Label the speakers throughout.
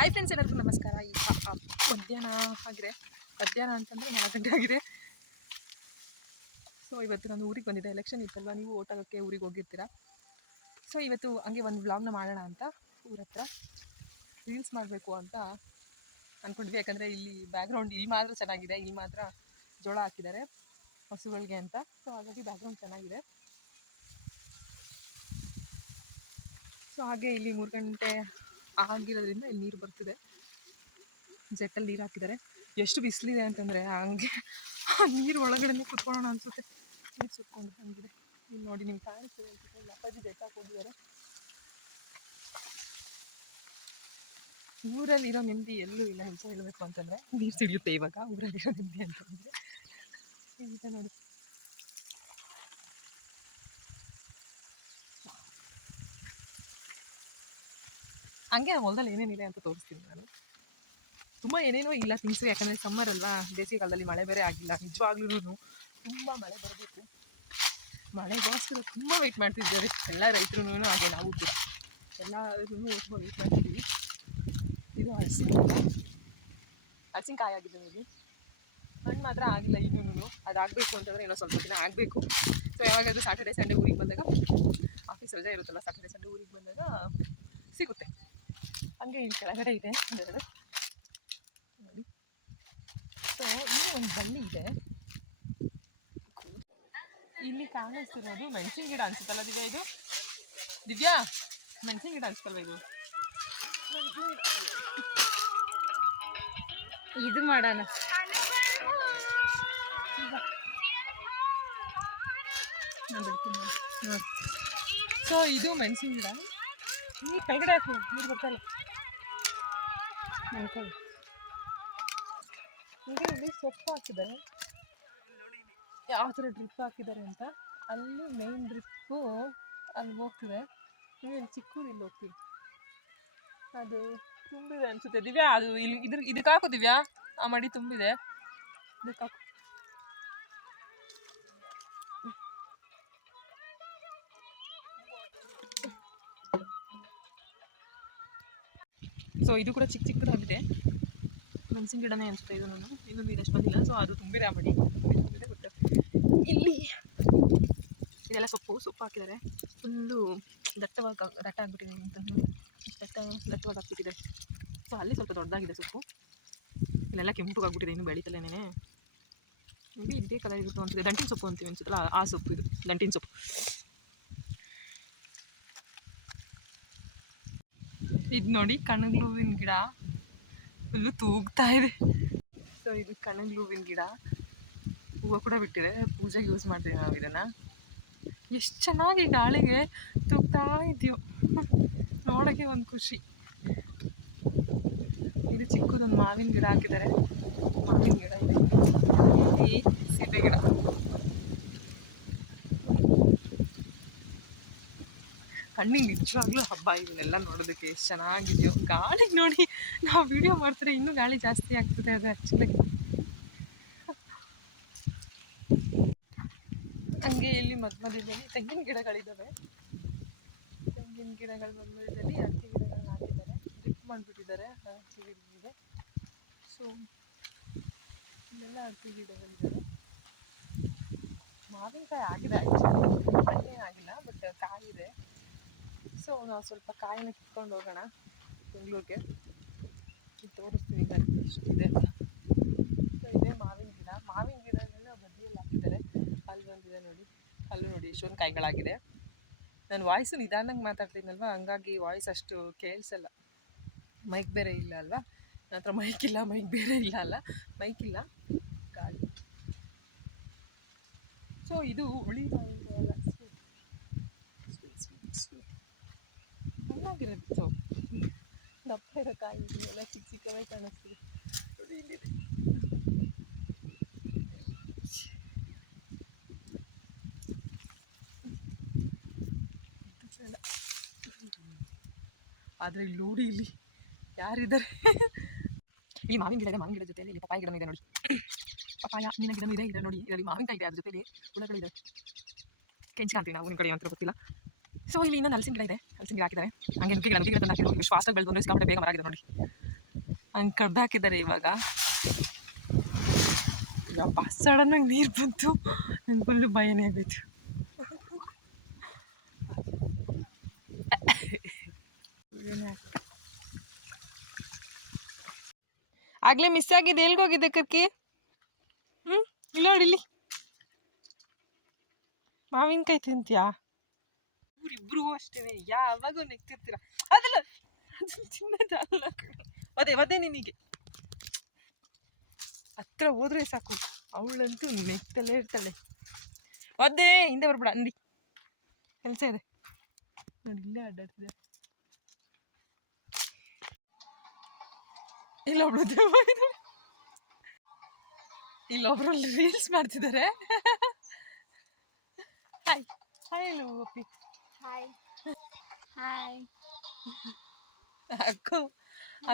Speaker 1: Hi friends ಎಲ್ಲರಿಗೂ ನಮಸ್ಕಾರ. ಈಗ ಮಧ್ಯಾಹ್ನ ಆಗಿದೆ. ಮಧ್ಯಾಹ್ನ ಅಂತಂದರೆ ನಾಲ್ಕು ಗಂಟೆ ಆಗಿದೆ. ಸೊ ಇವತ್ತು ನಾನು ಊರಿಗೆ ಬಂದಿದ್ದೆ. ಎಲೆಕ್ಷನ್ ಇತ್ತಲ್ವ? ನೀವು ಓಟ್ ಆಗೋಕ್ಕೆ ಊರಿಗೆ ಹೋಗಿರ್ತೀರಾ? ಸೊ ಇವತ್ತು ಹಂಗೆ ಒಂದು ವ್ಲಾಗ್ನ ಮಾಡೋಣ ಅಂತ ಊರ ಹತ್ರ. ರೀಲ್ಸ್ ಮಾಡಬೇಕು ಅಂತ ಅಂದ್ಕೊಂಡ್ವಿ ಯಾಕಂದರೆ ಇಲ್ಲಿ ಬ್ಯಾಕ್ಗ್ರೌಂಡ್ ಇಲ್ಲಿ ಮಾತ್ರ ಚೆನ್ನಾಗಿದೆ. ಇಲ್ಲಿ ಮಾತ್ರ ಜೋಳ ಹಾಕಿದ್ದಾರೆ ಹಸುಗಳಿಗೆ ಅಂತ. ಸೊ ಹಾಗಾಗಿ ಬ್ಯಾಕ್ಗ್ರೌಂಡ್ ಚೆನ್ನಾಗಿದೆ. ಸೊ ಹಾಗೆ ಇಲ್ಲಿ ಮೂರು ಗಂಟೆ ಆಗಿರೋದ್ರಿಂದ ಇಲ್ಲಿ ನೀರು ಬರ್ತಿದೆ. ಜೆಟ್ಟಲ್ಲಿ ನೀರು ಹಾಕಿದ್ದಾರೆ. ಎಷ್ಟು ಬಿಸಿಲಿದೆ ಅಂತಂದರೆ ಹಂಗೆ ಆ ನೀರು ಒಳಗಡೆ ಕುತ್ಕೊಳ್ಳೋಣ ಅನಿಸುತ್ತೆ. ನೀರು ಸುತ್ಕೊಂಡು ಹಂಗಿದೆ. ಇಲ್ಲಿ ನೋಡಿ ನಿಮ್ಗೆ ಕಾಣಿಸ್ತದೆ ಅನ್ಸುತ್ತೆ ಅಪ್ಪಾಜಿ ಹೋಗಿದ್ದಾರೆ. ಊರಲ್ಲಿರೋ ನೆಮ್ಮದಿ ಎಲ್ಲೂ ಇಲ್ಲ ನಿಜ ಹೇಳಬೇಕು ಅಂತಂದರೆ ನೀರು ಸಿಡಿಯುತ್ತೆ ಇವಾಗ ಊರಲ್ಲಿರೋ ನೆಮ್ಮದಿ ಅಂತಂದರೆ ಈಗ ನೋಡಿ. ಹಂಗೆ ಹೊಲದಲ್ಲಿ ಏನೇನಿದೆ ಅಂತ ತೋರಿಸ್ತೀನಿ ನಾನು. ತುಂಬ ಏನೇನೋ ಇಲ್ಲ ತಿನ್ಸು ಯಾಕಂದರೆ ಸಮ್ಮರ್ ಅಲ್ವಾ, ಬೇಸಿಗೆ ಕಾಲದಲ್ಲಿ ಮಳೆ ಬೇರೆ ಆಗಿಲ್ಲ ನಿಜವಾಗ್ಲೂ ತುಂಬ ಮಳೆ ಬರಬೇಕು. ಮಳೆಗೋಸ್ಕರ ತುಂಬ ವೆಯ್ಟ್ ಮಾಡ್ತಿದ್ದಾರೆ ಎಲ್ಲ ರೈತರು ಹಾಗೆ ನಾವು ಕೂಡ. ಎಲ್ಲರೂ ತುಂಬ ವೆಯ್ಟ್ ಮಾಡ್ತಿದ್ದೀವಿ ಇದು ಹಲಸಿನಕಾಯಿ ಹಲಸಿನಕಾಯಿ ಆಗಿದೆ ನೋಡಿ ಹಣ್ಣು ಮಾತ್ರ ಆಗಿಲ್ಲ ಇನ್ನೂ ಅದಾಗಬೇಕು ಅಂತಂದರೆ ಏನೋ ಸ್ವಲ್ಪ ದಿನ ಆಗಬೇಕು. ಸೊ ಯಾವಾಗಾದರೂ ಸ್ಯಾಟರ್ಡೆ ಸಂಡೇ ಊರಿಗೆ ಬಂದಾಗ ಆಫೀಸ್ ರಜೆ ಇರುತ್ತಲ್ಲ ಸ್ಯಾಟರ್ಡೆ ಸಂಡೇ ಊರಿಗೆ ಬಂದಾಗ ಸಿಗುತ್ತೆ. ಹಂಗೆ ಇಲ್ಲಿ ಕೆಳಗಡೆ ಇದೆ. ನೋಡಿ. ಸೊ ಇನ್ನೂ ಒಂದು ಬಳ್ಳಿ ಇದೆ. ಇಲ್ಲಿ ಕಾಣಿಸ್ತಿರೋದು ಮೆಣಸಿನ ಗಿಡ ಅನ್ಸುತ್ತಲ್ಲ ದಿವ್ಯಾ ಇದು? ದಿವ್ಯಾ, ಮೆಣಸಿನ ಗಿಡ ಅನ್ಸುತ್ತಲ್ವ ಇದು?
Speaker 2: ಇದು ಮಾಡೋಣ.
Speaker 1: ಸೊ ಇದು ಮೆಣಸಿನ ಗಿಡ. ಈ ಕೆಳಗಡೆ ಹಾಕಿ ನೀರು ಬರ್ತಲ್ಲ. ಇಲ್ಲಿ ಸೊಪ್ಪು ಹಾಕಿದ್ದಾರೆ. ಯಾವ ಥರ ಡ್ರಿಪ್ ಹಾಕಿದ್ದಾರೆ ಅಂತ. ಅಲ್ಲಿ ಮೇನ್ ಡ್ರಿಪ್ಪು ಅಲ್ಲಿ ಹೋಗ್ತಿದೆ. ಇಲ್ಲಿ ಚಿಕ್ಕೂರು ಇಲ್ಲಿ ಹೋಗ್ತೀವಿ ಅದು ತುಂಬಿದೆ ಅನ್ಸುತ್ತೆ. ದಿವ್ಯಾ, ಅದು ಇಲ್ಲಿ ಇದ್ರ, ಇದಕ್ಕೆ ಹಾಕೋ ದಿವ್ಯಾ? ಆ ಮಡಿ ತುಂಬಿದೆ. ಇದಕ್ಕೆ ಹಾಕು. ಸೊ ಇದು ಕೂಡ ಚಿಕ್ಕ ಚಿಕ್ಕದಾಗಿದೆ. ಮೆಣಸಿನ ಗಿಡನೇ ಅನಿಸುತ್ತೆ ಇದು ನಾನು. ಇನ್ನೊಂದು ಇದಷ್ಟು ಬಂದಿಲ್ಲ. ಸೊ ಅದು ತುಂಬಿದೆ ಆ ಮಡಿ ಇಲ್ಲಿ ಇದೆಲ್ಲ ಸೊಪ್ಪು ಸೊಪ್ಪು ಹಾಕಿದ್ದಾರೆ. ಫುಲ್ಲು ದಟ್ಟವಾಗಿ ದಟ್ಟ ಆಗಿಬಿಟ್ಟಿದೆ ಅಂತಂದು ದಟ್ಟ, ದಟ್ಟವಾಗಿ ಹಾಕ್ಬಿಟ್ಟಿದೆ ಸೊ ಅಲ್ಲಿ ಸ್ವಲ್ಪ ದೊಡ್ಡದಾಗಿದೆ ಸೊಪ್ಪು. ಇಲ್ಲೆಲ್ಲ ಕೆಂಪುಗಾಗ್ಬಿಟ್ಟಿದೆ ಇನ್ನೂ ನೋಡಿ ಇದೇ ಕಲರ್ ಇರುತ್ತೆ ಅಂತಿದೆ ದಂಟಿನ ಸೊಪ್ಪು ಅಂತೀವಿ ಅನ್ಸುತ್ತಲ್ಲ, ಆ ಸೊಪ್ಪು ಇದು. ದಂಟಿನ ಸೊಪ್ಪು. ಇದು ನೋಡಿ ಕಣಗ್ಲು ಹೂವಿನ ಗಿಡ. ಫುಲ್ಲು ತೂಗ್ತಾ ಇದೆ. ಸೊ ಇದು ಕಣಗ್ಲು ಹೂವಿನ ಗಿಡ. ಹೂವು ಕೂಡ ಬಿಟ್ಟಿದೆ. ಪೂಜೆಗೆ ಯೂಸ್ ಮಾಡ್ತೀವಿ ನಾವು ಇದನ್ನು. ಎಷ್ಟು ಚೆನ್ನಾಗಿ ಗಾಳಿಗೆ ತೂಗ್ತಾ ಇದೆಯೋ. ನೋಡೋಕ್ಕೆ ಒಂದು ಖುಷಿ. ಇದು ಚಿಕ್ಕದೊಂದು ಮಾವಿನ ಗಿಡ ಹಾಕಿದ್ದಾರೆ ಮಾವಿನ ಗಿಡ ಇದೆ ಈ ಸೀಬೆ ಗಿಡ ಕಣ್ಣಿಗೆ ನಿಜವಾಗ್ಲೂ ಹಬ್ಬ, ಇವನ್ನೆಲ್ಲ ನೋಡೋದಕ್ಕೆ ಎಷ್ಟು ಚೆನ್ನಾಗಿದೆಯೋ. ಗಾಳಿ ನೋಡಿ, ನಾವು ವಿಡಿಯೋ ಮಾಡ್ತಾರೆ ಇನ್ನೂ ಗಾಳಿ ಜಾಸ್ತಿ ಆಗ್ತದೆ ಅದು ಆ್ಯಕ್ಚುಲಿ ಹಂಗೆ ಇಲ್ಲಿ ಮಧ್ಯ ಮಧ್ಯದಲ್ಲಿ ತೆಂಗಿನ ಗಿಡಗಳಿದ್ದಾವೆ ತೆಂಗಿನ ಗಿಡಗಳ ಮಧ್ಯ ಮಧ್ಯದಲ್ಲಿ ಅಕ್ಕಿ ಗಿಡಗಳನ್ನ ಹಾಕಿದ್ದಾರೆ. ಡ್ರಿಪ್ ಮಾಡಿಬಿಟ್ಟಿದ್ದಾರೆ ಅಕ್ಕಿ ಗಿಡಗಳಿಗೆ. ಸೊ ಇಲ್ಲೆಲ್ಲ ಅಕ್ಕಿ ಗಿಡಗಳಿದ್ದಾವೆ ಮಾವಿನಕಾಯಿ ಆಗಿದೆ ಆ್ಯಕ್ಚುಲಿ ಹಣ್ಣೇ ಆಗಿಲ್ಲ ಬಟ್ ಕಾಯಿ ಇದೆ. ಸೊ ನಾವು ಸ್ವಲ್ಪ ಕಾಯಿನ ಕಿತ್ಕೊಂಡು ಹೋಗೋಣ. ಬೆಂಗಳೂರಿಗೆ. ಇದು ತೋರಿಸ್ತೀನಿ ಈಗ ಅಂತ. ಸೊ ಇದೇ ಮಾವಿನ ಗಿಡ. ಮಾವಿನ ಗಿಡನೆಲ್ಲ ಬದಿಯಲ್ಲಿ ಹಾಕಿದ್ದಾರೆ. ಅಲ್ಲಿ ಬಂದಿದೆ ನೋಡಿ. ಅಲ್ಲೂ ನೋಡಿ, ಇಷ್ಟೊಂದು ಕಾಯಿಗಳಾಗಿದೆ. ನಾನು ವಾಯ್ಸು ನಿಧಾನಂಗೆ ಮಾತಾಡ್ತೀನಲ್ವ? ಹಂಗಾಗಿ ವಾಯ್ಸ್ ಅಷ್ಟು ಕೇಳಿಸಲ್ಲ. ಮೈಕ್ ಬೇರೆ ಇಲ್ಲ ಅಲ್ವಾ? ನನ್ನ ಹತ್ರ ಮೈಕ್ ಇಲ್ಲ ಮೈಕ್ ಬೇರೆ ಇಲ್ಲ ಅಲ್ಲ? ಮೈಕ್ ಇಲ್ಲ. ಗಾಳಿ ಸೊ ಇದು ಹುಳಿ ಇರೋ ಕಾಯಿ ಎಲ್ಲ ಚಿಕ್ಕ ಚಿಕ್ಕವೇ ಇಲ್ಲಿದೆ ಆದರೆ ಇಲ್ಲಿ ನೋಡಿ ಇಲ್ಲಿ ಯಾರಿದ್ದಾರೆ? ಈ ಮಾವಿನ ಗಿಡ ಇದೆ ಮಾವಿನ ಗಿಡದ ಜೊತೆಯಲ್ಲಿ ಇಲ್ಲಿ ಪಪಾಯ ಗಿಡ ಇದೆ ನೋಡಿ. ಪಪಾಯ ಮೀನ ಗಿಡ ಇದೆ ಇದೆ ನೋಡಿ. ಇದರಲ್ಲಿ ಮಾವಿನಕಾಯಿ ಇದೆ ಅದ್ರ ಜೊತೆಲಿ ಹುಳಗಳಿದೆ. ಕೆಂಚು ಕಾಣ್ತೀವಿ ನಾವು ನಿಮ್ಮ ಕಡೆ ಅಂತ ಗೊತ್ತಿಲ್ಲ. ಸೊ ಇಲ್ಲಿ ಇನ್ನೊಂದು ಹಲಸಿನ ಗಿಡ ಇದೆ. ಹಲಸಿನ ಗಿಡ ಹಾಕಿದ್ದಾರೆ. ಹಂಗೆ ನುಗ್ಗಿ ಗಿಡ ಗಿಡ ತಂದು ಹಾಕಿದ್ರು. ಅಂದರೆ ಸಿಕ್ಕಾಪಟ್ಟೆ ಬೇಗ ಮರ ಆಗಿದೆ ನೋಡಿ. ಹಂಗೆ ಕಡ್ದು ಹಾಕಿದ್ದಾರೆ ಇವಾಗ. ಯಪ್ಪ ಸಡನ್ನಾಗಿ ನೀರು ಬಂತು. ನಂಗೆ ಫುಲ್ಲು ಭಯನೇ ಆಗೋಯ್ತು. ಆಗ್ಲೇ ಮಿಸ್ ಆಗಿದೆ. ಎಲ್ಗೋಗಿದ್ದೆ ಕರ್ಕಿ? ಹ್ಞೂ ಇಲ್ಲ ನೋಡಿ, ಇಲ್ಲಿ. ಮಾವಿನಕಾಯಿ ತಿಂತೀಯಾ? ಇವ್ರಿಬ್ರು ಅಷ್ಟೇ ಯಾವಾಗೂ ನೆಕ್ತಿರ್ತೀರ ಅದಲ್ಲ ಅದು ತಿನ್ನೋದಲ್ಲ ಅಲ್ಲ ಅದೇ ಒದೆ ನಿನಗೆ ಹತ್ರ ಹೋದ್ರೆ ಸಾಕು ಅವಳಂತೂ ನೆಕ್ತಲೇ ಇರ್ತಾಳೆ ಅದೇ ಹಿಂದೆ ಬರ್ಬೇಡ ಅಂದಿ ಕೆಲಸ ಇದೆ ನೋಡಿ ಇಲ್ಲೇ ಅಡ್ಡಾಡ್ತಿದ್ದೆ ಇಲ್ಲೊಬ್ಳು ಇಲ್ಲೊಬ್ರು. ರೀಲ್ಸ್ ಮಾಡ್ತಿದ್ದಾರೆ ಹಾಯ್ ಹಾಯ್ ಲೋಪಿ
Speaker 2: ಹಾಯ್ ಹಾಯ್
Speaker 1: ಅಕ್ಕ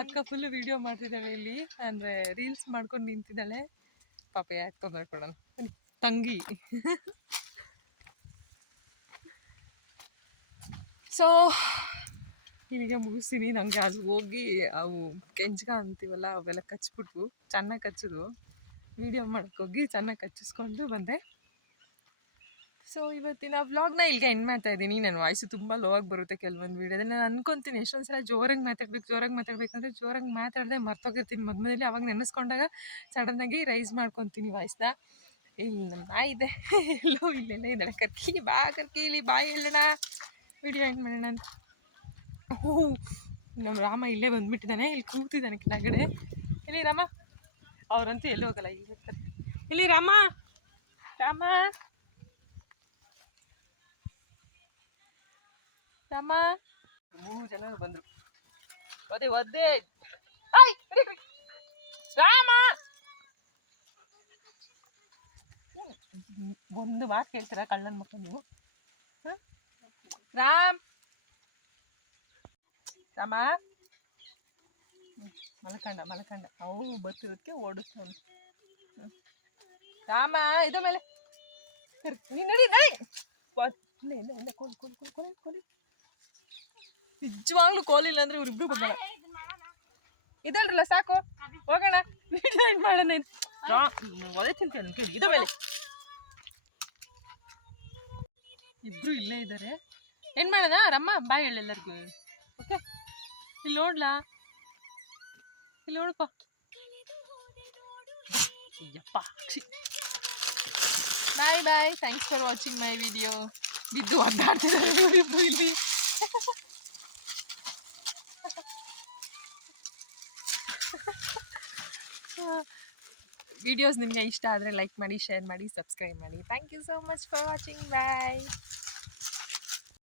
Speaker 1: ಅಕ್ಕ ಫುಲ್ ವಿಡಿಯೋ ಮಾಡ್ತಿದ್ದಾಳೆ ಇಲ್ಲಿ. ಅಂದ್ರೆ ರೀಲ್ಸ್ ಮಾಡ್ಕೊಂಡು ನಿಂತಿದ್ದಾಳೆ. ಪಾಪ ಯಾಕೆ ತೊಂದರೆ ಕೊಡೋಣ ತಂಗಿ. ಸೊ ಇಲ್ಲಿಗೆ ಮುಗಿಸ್ತೀನಿ. ನನಗೆ ಅಲ್ಲಿ ಹೋಗಿ ಅವು ಕೆಂಜ್ಗ ಅಂತೀವಲ್ಲ ಅವೆಲ್ಲ ಕಚ್ಬಿಟ್ವು. ಚೆನ್ನಾಗಿ ಕಚ್ಚಿದ್ವು ವಿಡಿಯೋ ಮಾಡಕ್ಕೋಗಿ ಚೆನ್ನಾಗಿ ಕಚ್ಚಿಸ್ಕೊಂಡು ಬಂದೆ. ಸೊ ಇವತ್ತಿನ ವ್ಲಾಗ್ನ ಇಲ್ಲಿಗೆ ಎಂಡ್ ಮಾಡ್ತಾ ಇದ್ದೀನಿ. ನನ್ನ ವಾಯ್ಸು ತುಂಬ ಲೋ ಆಗಿ ಬರುತ್ತೆ ಕೆಲವೊಂದು ವೀಡಿಯೋದಲ್ಲಿ ನಾನು ಅನ್ಕೊಂತೀನಿ, ಎಷ್ಟೊಂದು ಸಲ ಜೋರಾಗಿ ಮಾತಾಡ್ಬೇಕು, ಜೋರಾಗಿ ಮಾತಾಡ್ಬೇಕಂದ್ರೆ ಜೋರಾಗಿ ಮಾತಾಡದೆ ಮರ್ತೋಗಿರ್ತೀನಿ. ಮಧ್ಯದಲ್ಲಿ ಅವಾಗ ನೆನೆಸ್ಕೊಂಡಾಗ ಸಡನ್ನಾಗಿ ರೈಸ್ ಮಾಡ್ಕೊತೀನಿ ವಾಯ್ಸ್ನ ಇಲ್ಲಿ ನಮ್ಮ ನಾಯಿ ಇದೆ. ಎಲ್ಲೋ ಇಲ್ಲೆಲ್ಲ ಇದ್ದಾಳೆ. ಕರ್ಕಿ ಬಾ ಕರ್ಕಿ ಇಲ್ಲಿ ಬಾಯಿ ಹೇಳೋಣ ವಿಡಿಯೋ ಎಂಡ್ ಮಾಡೋಣ ಅಂತ. ಹ್ಞೂ ನಮ್ಮ ರಾಮ ಇಲ್ಲೇ ಬಂದ್ಬಿಟ್ಟಿದ್ದಾನೆ ಇಲ್ಲಿ ಕೂತಿದ್ದಾನೆ ಕೆಳಗಡೆ. ಇಲ್ಲಿ ರಾಮ? ಅವರಂತೂ ಎಲ್ಲೂ ಹೋಗಲ್ಲ, ಇಲ್ಲಿ ಇಲ್ಲಿ ರಾಮ? ರಾಮ? ರಾಮ ಮೂರು ಜನ ಬಂದ್ರು. ಒದೆ ಒದ್ದೆ. ರಾಮ. ಒಂದು ಮಾತು ಕೇಳ್ತೀರಾ ಕಳ್ಳನ ಮಕ್ಕಳು ನೀವು? ರಾಮ್. ರಾಮ. ಮಲಕಂಡ ಮಲ್ಕಂಡ. ಅವು ಬರ್ತಿರೋದಕ್ಕೆ ಓಡಿಸ್ತಾನೆ ರಾಮ ಇದ ಮೇಲೆ. ನೀನು ನಡಿ ನಡಿ. ಇಲ್ಲ ಇಲ್ಲ ಇಲ್ಲ ಕೋಲ್ ಕೋಲ್ ಕೋಲ್ ಕೋಲ್ ಕೋಲ್ ನಿಜವಾಗ್ಲೂ ಕೋಲಿಲ್ಲ ಅಂದ್ರೆ ಇವ್ರಿಬ್ರು ಗೊಬ್ಬರ. ಇದಲ್ರಲ್ಲ ಸಾಕು. ಹೋಗೋಣ. ಮಾಡೋಣ ಒದೆ ತಿಂತೀನಿ ಕೇಳಿ. ಇದು ಮೇಲೆ. ಇಬ್ರು ಇಲ್ಲೇ ಇದ್ದಾರೆ ಏನ್ ಮಾಡೋಣ? ರಮ್ಮ ಬಾಯ್ ಹೇಳಿ ಎಲ್ಲರಿಗೂ. ಓಕೆ ಇಲ್ಲಿ ನೋಡ್ಲಾ? ಇಲ್ಲಿ ನೋಡಪ್ಪ. ಯಪ್ಪ bye bye thanks for watching my video ಬಿದ್ದು ಒದ್ದಾಡ್ತಿದ್ದಾರೆ ಇಬ್ರು ಇಲ್ಲಿ. ವಿಡಿಯೋಸ್ ನಿಮಗೆ ಇಷ್ಟ ಆದರೆ ಲೈಕ್ ಮಾಡಿ ಶೇರ್ ಮಾಡಿ ಸಬ್ಸ್ಕ್ರೈಬ್ ಮಾಡಿ. Thank you so much for watching bye